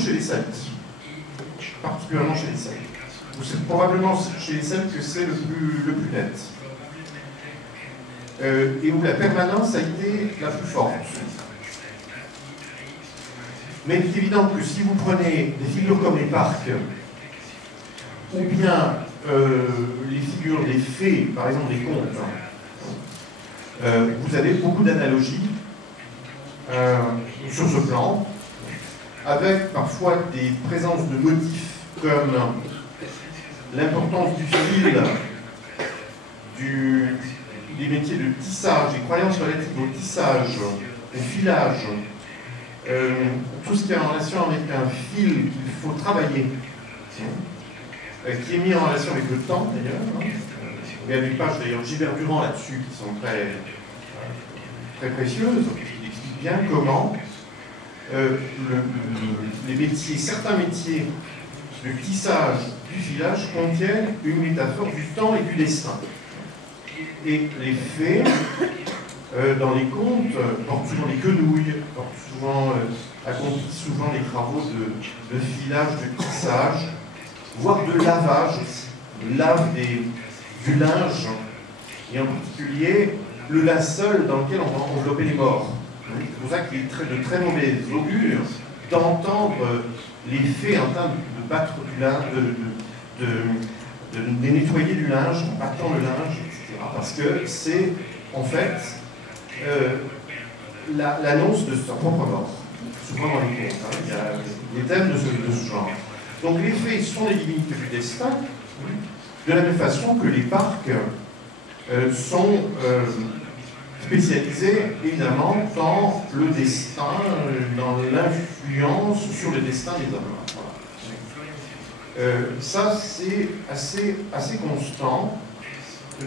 chez les Celtes, particulièrement chez les Celtes. C'est probablement chez les Celtes que c'est le plus net. Et où la permanence a été la plus forte. Mais il est évident que si vous prenez des figures comme les parcs, ou bien les figures des fées, par exemple des contes, vous avez beaucoup d'analogies sur ce plan, avec parfois des présences de motifs comme l'importance du fil, des métiers de tissage, des croyances relatives au tissage, au filage, tout ce qui est en relation avec un fil qu'il faut travailler, qui est mis en relation avec le temps d'ailleurs. Il y a des pages d'ailleurs Gilbert Durand là-dessus qui sont très précieuses, qui expliquent bien comment les métiers, certains métiers de tissage, du filage contiennent une métaphore du temps et du destin. Et les fées, dans les contes, portent souvent des quenouilles, accomplissent souvent les travaux de filage, de tissage, voire de lavage aussi. Lave du linge, et en particulier le linceul dans lequel on va envelopper les morts. C'est pour ça qu'il est de très mauvais augure d'entendre les fées en train de battre du linge, de nettoyer du linge, en battant le linge, etc. Parce que c'est en fait l'annonce de sa propre mort. Souvent dans les contes, il y a des thèmes de ce genre. Donc les fées sont les divinités du destin, de la même façon que les parcs sont spécialisés évidemment dans le destin, dans l'influence sur le destin des hommes. Voilà. Ça, c'est assez constant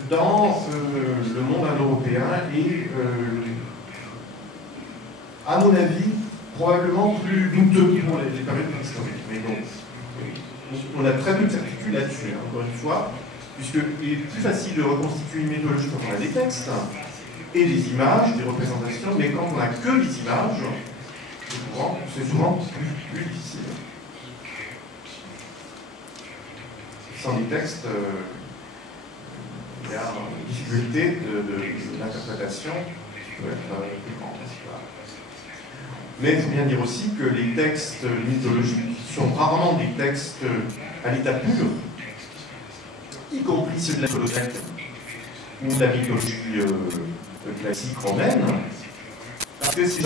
dans le monde indo-européen et, à mon avis, probablement plus douteux pour les périodes historiques. Mais donc, on a très peu de certitude là-dessus, encore une fois, puisqu'il est plus facile de reconstituer une mythologie quand on a des textes et des images, des représentations, mais quand on n'a que les images, c'est souvent plus difficile. Sans les textes, il y a une difficulté de l'interprétation qui peut être plus grande. Mais il faut bien dire aussi que les textes mythologiques sont rarement des textes à l'état pur, y compris ceux de la mythologie grecque ou de la mythologie classique romaine, parce que c'est